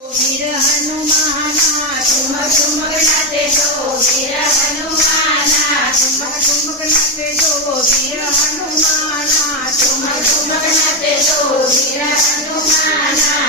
વીર હનુમાના ઠુમક ઠુમક નાચે જો વીર હનુમાના ઠુમક ઠુમક નાચે જો વીર હનુમાના ઠુમક ઠુમક નાચે જો વીર હનુમાના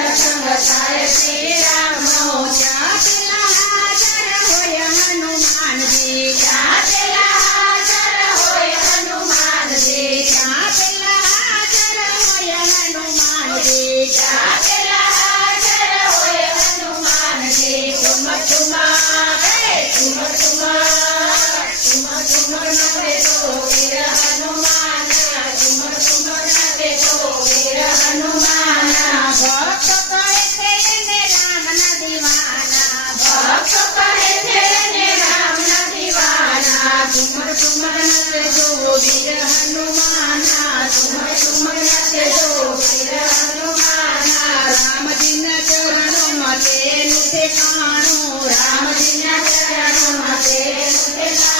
સત્સંગ થાય શ્રી રામનો ત્યાં પેલા હાજર હોય હનુમાનજી. ત્યાં પેલા હાજર હોય હનુમાનજી. ત્યાં પેલા હાજર હોય હનુમાનજી. ત્યાં પેલા હાજર હોય હનુમાનજી. ઠુમક ઠુમક હે ઠુમક ઠુમક ઠુમક ઠુમક નાચે તો વીર હનુમાના ઠુમક ઠુમક નાચે તો વીર હનુમાના. भक्त कहे तेरे राम न दीवाना भक्त कहे राम न दीवाना तुमर तुमर हनुमाना। तुमर तुमर नत जो वीर राम जी न चरणों में तेनु राम जी न चरणों में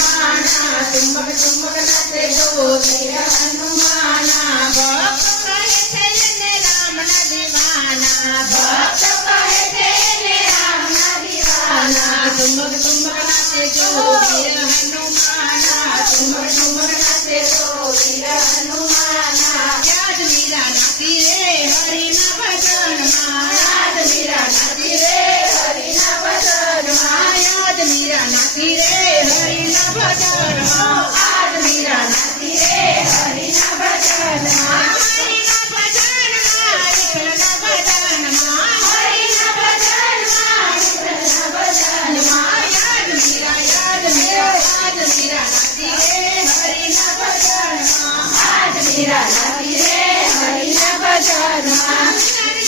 చుంబక చుంబక મીરા નાખી રે હરિના બજારમાં